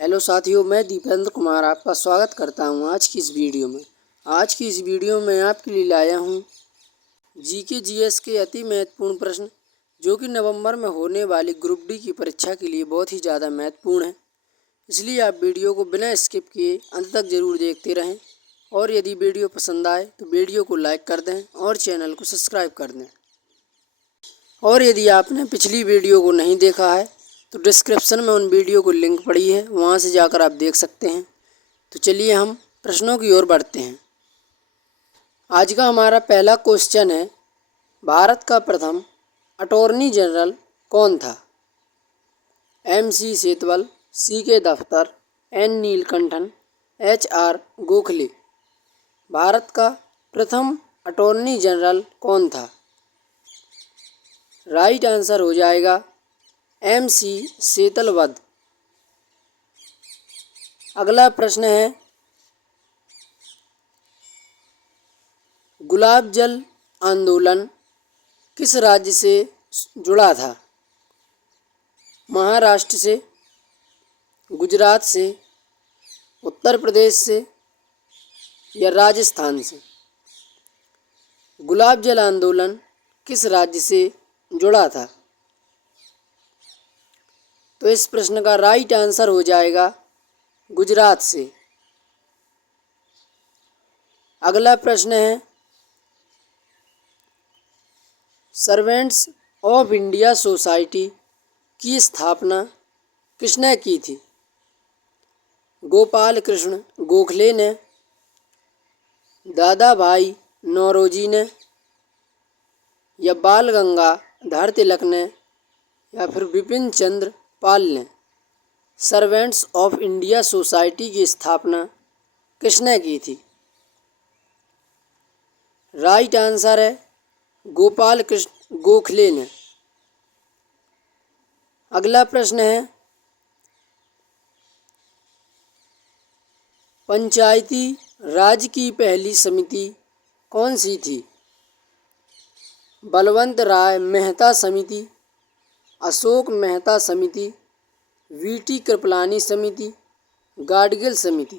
Hello साथियों, मैं दीपेंद्र कुमार आपका स्वागत करता हूं आज की इस वीडियो में। आज की इस वीडियो में आपके लिए लाया हूं जीके जीएस के अति महत्वपूर्ण प्रश्न, जो कि नवंबर में होने वाली ग्रुप डी की परीक्षा के लिए बहुत ही ज़्यादा महत्वपूर्ण है। इसलिए आप वीडियो को बिना स्किप किए अंत तक ज़रूर देखते रहें और यदि वीडियो पसंद आए तो वीडियो को लाइक कर दें और चैनल को सब्सक्राइब कर दें। और यदि आपने पिछली वीडियो को नहीं देखा है तो डिस्क्रिप्शन में उन वीडियो को लिंक पड़ी है, वहाँ से जाकर आप देख सकते हैं। तो चलिए हम प्रश्नों की ओर बढ़ते हैं। आज का हमारा पहला क्वेश्चन है, भारत का प्रथम अटॉर्नी जनरल कौन था? MC सेतवल, CK दफ्तर, N नीलकंठन, HR गोखले। भारत का प्रथम अटॉर्नी जनरल कौन था? राइट आंसर हो जाएगा MC सेतलवद। अगला प्रश्न है, गुलाब जल आंदोलन किस राज्य से जुड़ा था? महाराष्ट्र से, गुजरात से, उत्तर प्रदेश से या राजस्थान से? गुलाब जल आंदोलन किस राज्य से जुड़ा था? तो इस प्रश्न का राइट आंसर हो जाएगा गुजरात से। अगला प्रश्न है, सर्वेंट्स ऑफ इंडिया सोसाइटी की स्थापना किसने की थी? गोपाल कृष्ण गोखले ने, दादा भाई नौरोजी ने या बाल गंगाधर तिलक ने या फिर बिपिन चंद्र पाल ने? सर्वेंट्स ऑफ इंडिया सोसाइटी की स्थापना किसने की थी? राइट आंसर है गोपाल कृष्ण गोखले ने। अगला प्रश्न है, पंचायती राज की पहली समिति कौन सी थी? बलवंत राय मेहता समिति, अशोक मेहता समिति, VT कृपलानी समिति, गाडगिल समिति?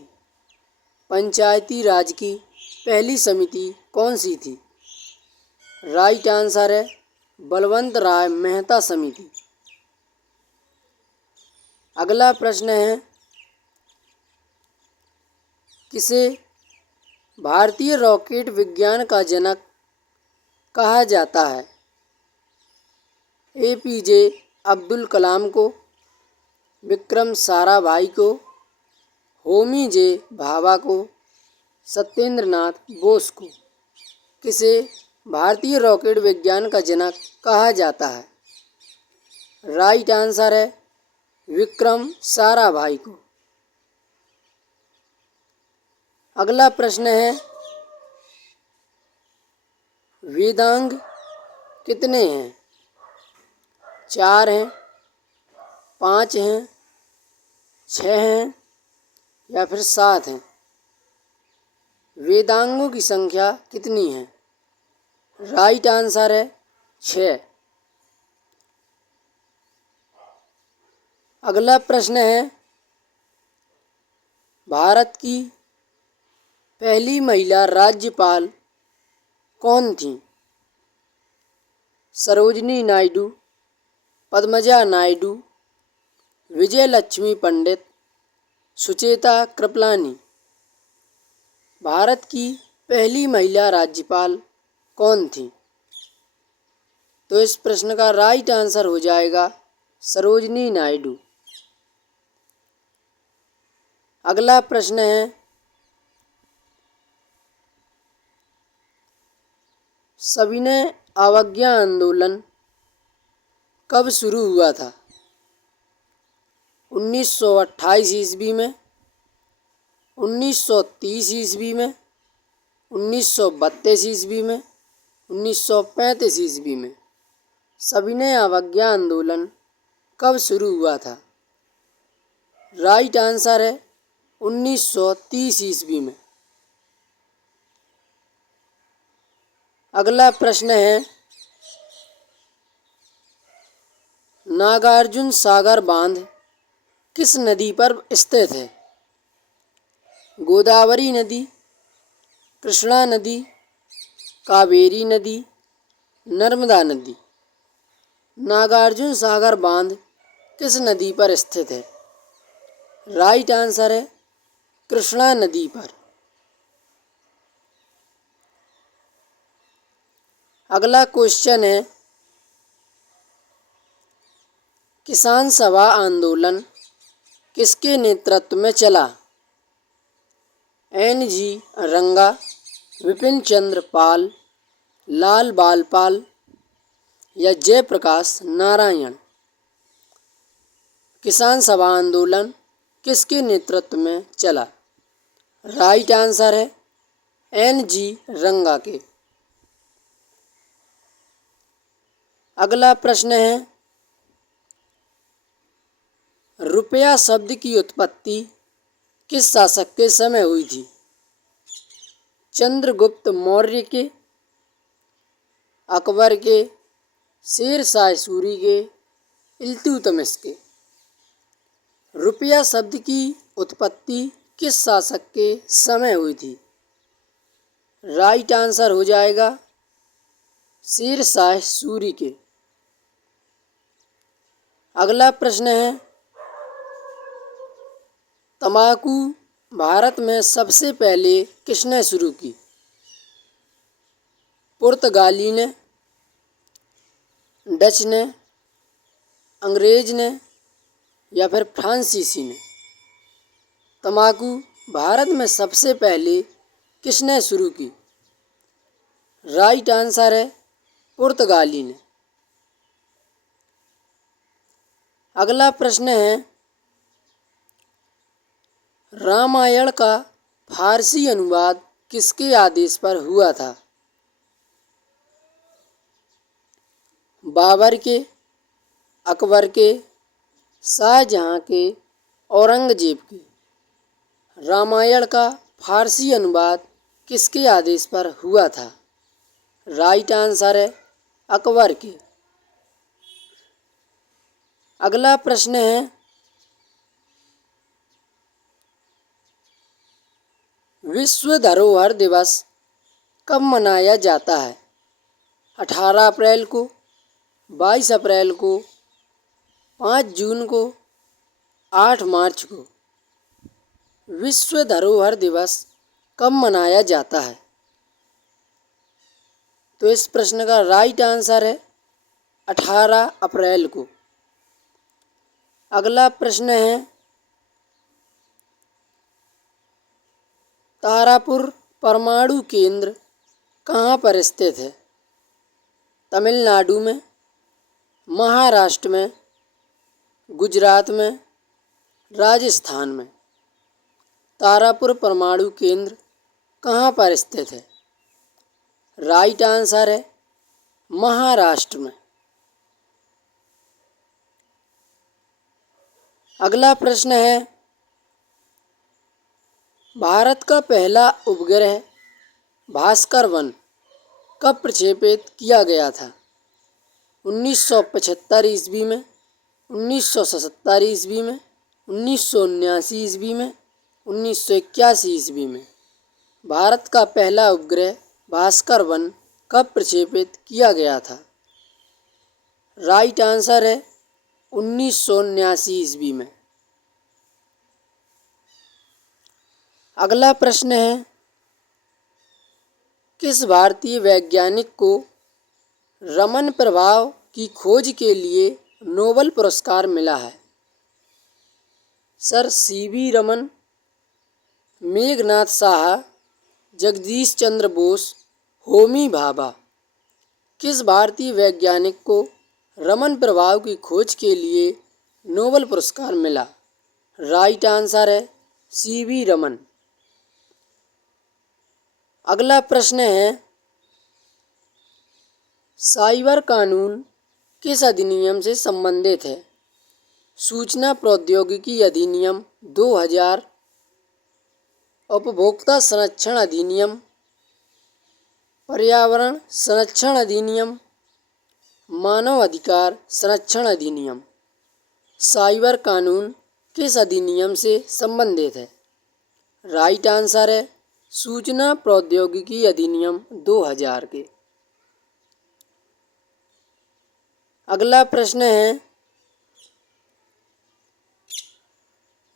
पंचायती राज की पहली समिति कौन सी थी? राइट आंसर है बलवंत राय मेहता समिति। अगला प्रश्न है, किसे भारतीय रॉकेट विज्ञान का जनक कहा जाता है? APJ अब्दुल कलाम को, विक्रम साराभाई को, होमी जे भाभा को, सत्येंद्र नाथ बोस को? किसे भारतीय रॉकेट विज्ञान का जनक कहा जाता है? राइट आंसर है विक्रम साराभाई को। अगला प्रश्न है, वेदांग कितने हैं? 4 हैं, 5 हैं, 6 हैं या फिर 7 हैं? वेदांगों की संख्या कितनी है? राइट आंसर है 6। अगला प्रश्न है, भारत की पहली महिला राज्यपाल कौन थी? सरोजनी नायडू, पद्मजा नायडू, विजय लक्ष्मी पंडित, सुचेता कृपलानी? भारत की पहली महिला राज्यपाल कौन थी? तो इस प्रश्न का राइट आंसर हो जाएगा सरोजनी नायडू। अगला प्रश्न है, सविनय अवज्ञा आंदोलन कब शुरू हुआ था? 1928 ईस्वी में, 1930 ईस्वी में, 1932 ईस्वी में, 1935 ईस्वी में? सविनय अवज्ञा आंदोलन कब शुरू हुआ था? राइट आंसर है 1930 ईस्वी में। अगला प्रश्न है, नागार्जुन सागर बांध किस नदी पर स्थित है? गोदावरी नदी, कृष्णा नदी, कावेरी नदी, नर्मदा नदी। नागार्जुन सागर बांध किस नदी पर स्थित है? राइट आंसर है कृष्णा नदी पर। अगला क्वेश्चन है, किसान सभा आंदोलन किसके नेतृत्व में चला? NG रंगा, विपिन चंद्र पाल, लाल बाल पाल या जयप्रकाश नारायण। किसान सभा आंदोलन किसके नेतृत्व में चला? राइट आंसर है NG रंगा के। अगला प्रश्न है, रुपया शब्द की उत्पत्ति किस शासक के समय हुई थी? चंद्रगुप्त मौर्य के, अकबर के, शेरशाह सूरी के, इल्तुतमिश के। रुपया शब्द की उत्पत्ति किस शासक के समय हुई थी? राइट आंसर हो जाएगा शेरशाह सूरी के। अगला प्रश्न है, तंबाकू भारत में सबसे पहले किसने शुरू की? पुर्तगाली ने, डच ने, अंग्रेज ने या फिर फ्रांसीसी ने। तंबाकू भारत में सबसे पहले किसने शुरू की? राइट आंसर है पुर्तगाली ने। अगला प्रश्न है, रामायण का फारसी अनुवाद किसके आदेश पर हुआ था? बाबर के, अकबर के, शाहजहां के, औरंगजेब के। रामायण का फारसी अनुवाद किसके आदेश पर हुआ था? राइट आंसर है अकबर के। अगला प्रश्न है, विश्व धरोहर दिवस कब मनाया जाता है? 18 अप्रैल को, 22 अप्रैल को, 5 जून को, 8 मार्च को। विश्व धरोहर दिवस कब मनाया जाता है? तो इस प्रश्न का राइट आंसर है 18 अप्रैल को। अगला प्रश्न है, तारापुर परमाणु केंद्र कहाँ पर स्थित है? तमिलनाडु में, महाराष्ट्र में, गुजरात में, राजस्थान में। तारापुर परमाणु केंद्र कहाँ पर स्थित है? राइट आंसर है महाराष्ट्र में। अगला प्रश्न है, भारत का पहला उपग्रह भास्कर-1 कब प्रक्षेपित किया गया था? 1975 ईस्वी में, 1977 ईस्वी में, 1979 ईस्वी में, 1981 ईस्वी में। भारत का पहला उपग्रह भास्कर-1 कब प्रक्षेपित किया गया था? राइट आंसर है 1979 ईस्वी में। अगला प्रश्न है, किस भारतीय वैज्ञानिक को रमन प्रभाव की खोज के लिए नोबेल पुरस्कार मिला है? Sir CV Raman, Meghnath Saha, Jagdish Chandra Bose, Homi Bhabha. किस भारतीय वैज्ञानिक को रमन प्रभाव की खोज के लिए नोबेल पुरस्कार मिला? राइट आंसर है CV रमन। अगला प्रश्न है, साइबर कानून किस अधिनियम से संबंधित है? सूचना प्रौद्योगिकी अधिनियम 2000, उपभोक्ता संरक्षण अधिनियम, पर्यावरण संरक्षण अधिनियम, मानव अधिकार संरक्षण अधिनियम। साइबर कानून किस अधिनियम से संबंधित है? राइट आंसर है सूचना प्रौद्योगिकी अधिनियम 2000 के। अगला प्रश्न है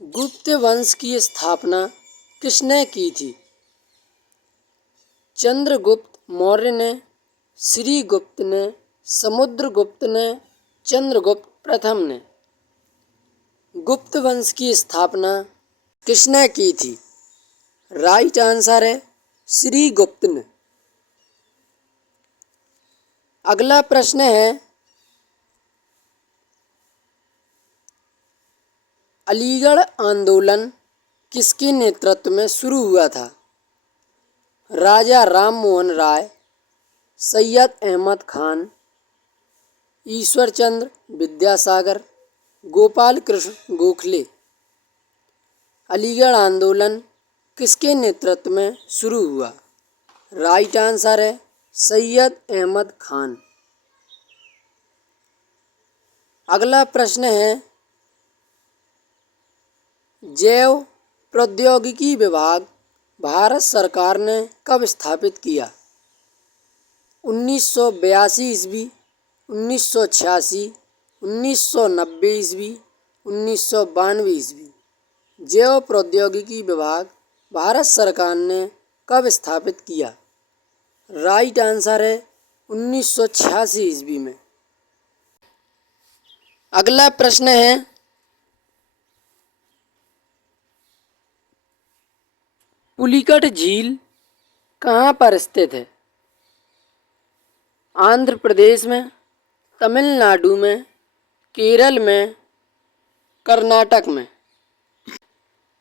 गुप्त वंश की स्थापना किसने की थी? चंद्रगुप्त मौर्य ने, श्रीगुप्त ने, समुद्रगुप्त ने, चंद्रगुप्त प्रथम ने। गुप्त वंश की स्थापना किसने की थी? राइट आंसर है श्रीगुप्त ने। अगला प्रश्न है अलीगढ़ आंदोलन किसके नेतृत्व में शुरू हुआ था? राजा राम मोहन राय, सैयद अहमद खान, ईश्वर चंद्र विद्यासागर, गोपाल कृष्ण गोखले। अलीगढ़ आंदोलन किसके नेतृत्व में शुरू हुआ? राइट आंसर है सैयद अहमद खान। अगला प्रश्न है जैव प्रौद्योगिकी विभाग भारत सरकार ने कब स्थापित किया? 1982 ईस्वी, 1986, 1990 ईस्वी, 1992 ईस्वी। जैव प्रौद्योगिकी विभाग भारत सरकार ने कब स्थापित किया? राइट आंसर है 1986 ईस्वी में। अगला प्रश्न है पुलिकट झील कहाँ पर स्थित है? आंध्र प्रदेश में, तमिलनाडु में, केरल में, कर्नाटक में।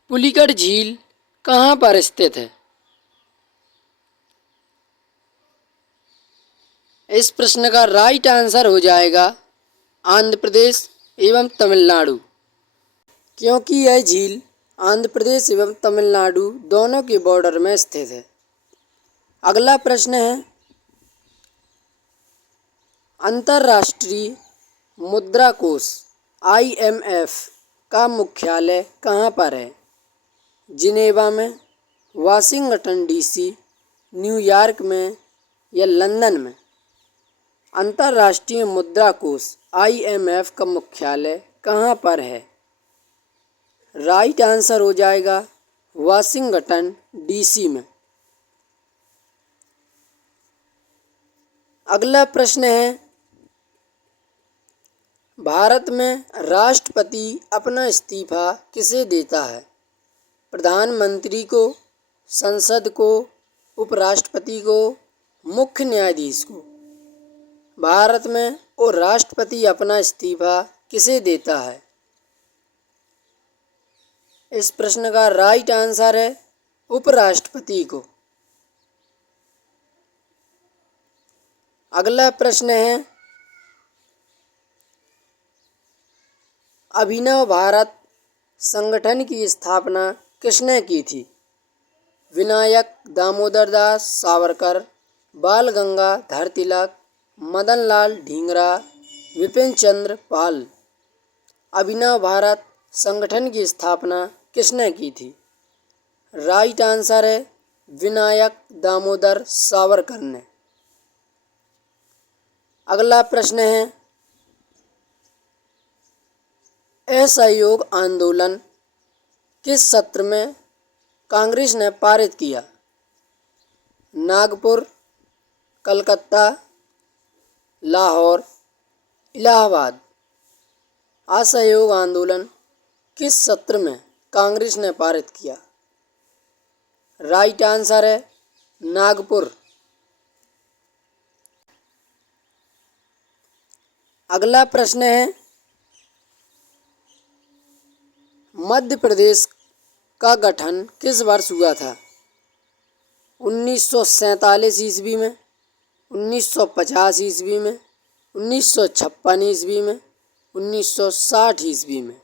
पुलिकट झील कहाँ पर स्थित है? इस प्रश्न का राइट आंसर हो जाएगा आंध्र प्रदेश एवं तमिलनाडु, क्योंकि यह झील आंध्र प्रदेश एवं तमिलनाडु दोनों के बॉर्डर में स्थित है। अगला प्रश्न है अंतर्राष्ट्रीय मुद्रा कोष IMF का मुख्यालय कहाँ पर है? जिनेवा में, वाशिंगटन DC, न्यूयॉर्क में या लंदन में। अंतर्राष्ट्रीय मुद्रा कोष IMF का मुख्यालय कहाँ पर है? राइट आंसर हो जाएगा वाशिंगटन DC में। अगला प्रश्न है भारत में राष्ट्रपति अपना इस्तीफा किसे देता है? प्रधानमंत्री को, संसद को, उपराष्ट्रपति को, मुख्य न्यायाधीश को। भारत में और राष्ट्रपति अपना इस्तीफा किसे देता है? इस प्रश्न का राइट आंसर है उपराष्ट्रपति को। अगला प्रश्न है अभिनव भारत संगठन की स्थापना किसने की थी? विनायक दामोदर दास सावरकर, बाल गंगाधर तिलक, मदन लाल ढींगरा, विपिन चंद्र पाल। अभिनव भारत संगठन की स्थापना किसने की थी? राइट आंसर है विनायक दामोदर सावरकर ने। अगला प्रश्न है असहयोग आंदोलन किस सत्र में कांग्रेस ने पारित किया? नागपुर, कलकत्ता, लाहौर, इलाहाबाद। असहयोग आंदोलन किस सत्र में कांग्रेस ने पारित किया? राइट आंसर है नागपुर। अगला प्रश्न है मध्य प्रदेश का गठन किस वर्ष हुआ था? 1947 ईस्वी में, 1950 ईस्वी में, 1956 ईस्वी में, 1960 ईस्वी में।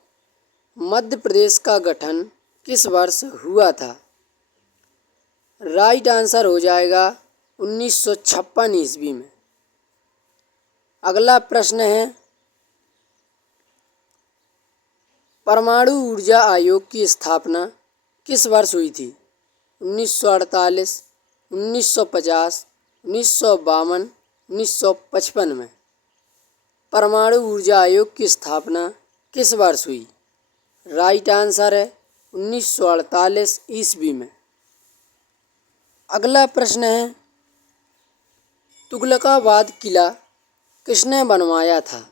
मध्य प्रदेश का गठन किस वर्ष हुआ था? राइट आंसर हो जाएगा 1956 ईस्वी में। अगला प्रश्न है परमाणु ऊर्जा आयोग की स्थापना किस वर्ष हुई थी? 1948, 1950, 1952, 1955 में। परमाणु ऊर्जा आयोग की स्थापना किस वर्ष हुई? राइट आंसर है 1948 ईस्वी में। अगला प्रश्न है, तुगलकाबाद किला किसने बनवाया था?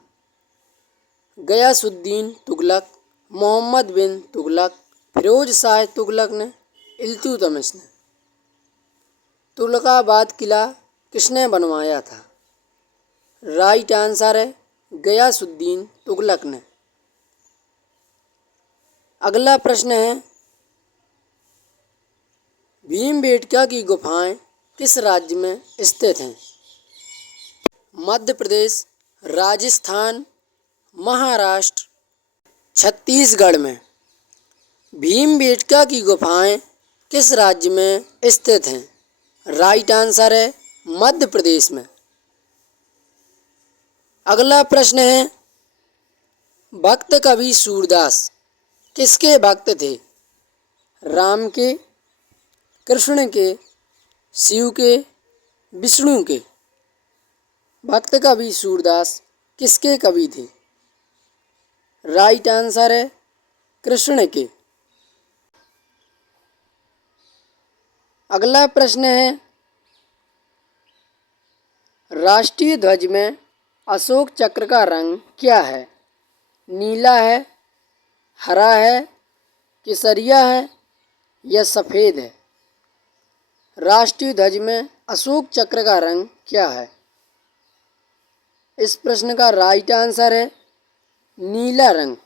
गयासुद्दीन तुगलक, मोहम्मद बिन तुगलक, फिरोज शाह तुगलक ने, इल्तुतमिश ने। तुगलकाबाद किला किसने बनवाया था? राइट आंसर है गयासुद्दीन तुगलक ने। अगला प्रश्न है, भीमबेटका की गुफाएं किस राज्य में स्थित हैं? मध्य प्रदेश, राजस्थान, महाराष्ट्र, छत्तीसगढ़ में। भीमबेटका की गुफाएं किस राज्य में स्थित हैं? राइट आंसर है मध्य प्रदेश में। अगला प्रश्न है, भक्त कवि सूरदास किसके भक्त थे? राम के, कृष्ण के, शिव के, विष्णु के। भक्त कवि सूरदास किसके कवि थे? राइट आंसर है कृष्ण के। अगला प्रश्न है, राष्ट्रीय ध्वज में अशोक चक्र का रंग क्या है? नीला है, हरा है, केसरिया है या सफ़ेद है? राष्ट्रीय ध्वज में अशोक चक्र का रंग क्या है? इस प्रश्न का राइट आंसर है नीला रंग।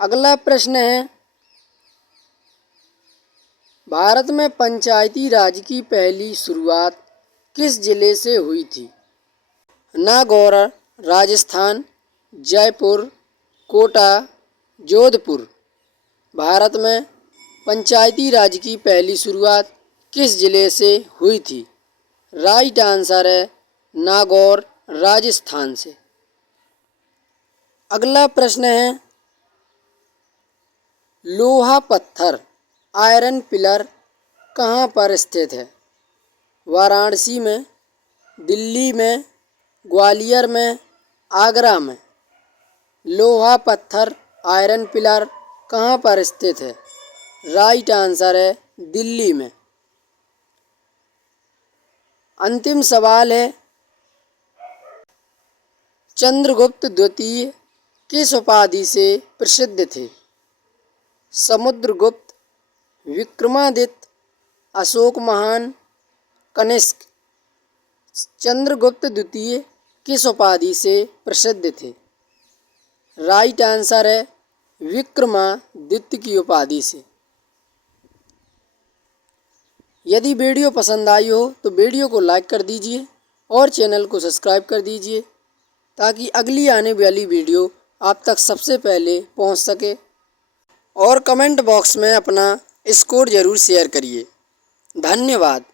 अगला प्रश्न है, भारत में पंचायती राज की पहली शुरुआत किस जिले से हुई थी? नागौर, राजस्थान, जयपुर, कोटा, जोधपुर। भारत में पंचायती राज की पहली शुरुआत किस जिले से हुई थी? राइट आंसर है नागौर, राजस्थान से। अगला प्रश्न है, लोहा पत्थर आयरन पिलर कहाँ पर स्थित है? वाराणसी में, दिल्ली में, ग्वालियर में, आगरा में। लोहा पत्थर आयरन पिलर कहाँ पर स्थित है? राइट आंसर है दिल्ली में। अंतिम सवाल है, चंद्रगुप्त द्वितीय किस उपाधि से प्रसिद्ध थे? समुद्रगुप्त, विक्रमादित्य, अशोक महान, कनिष्क। चंद्रगुप्त द्वितीय किस उपाधि से प्रसिद्ध थे? राइट आंसर है विक्रमादित्य की उपाधि से। यदि वीडियो पसंद आई हो तो वीडियो को लाइक कर दीजिए और चैनल को सब्सक्राइब कर दीजिए ताकि अगली आने वाली वीडियो आप तक सबसे पहले पहुंच सके। और कमेंट बॉक्स में अपना स्कोर ज़रूर शेयर करिए। धन्यवाद।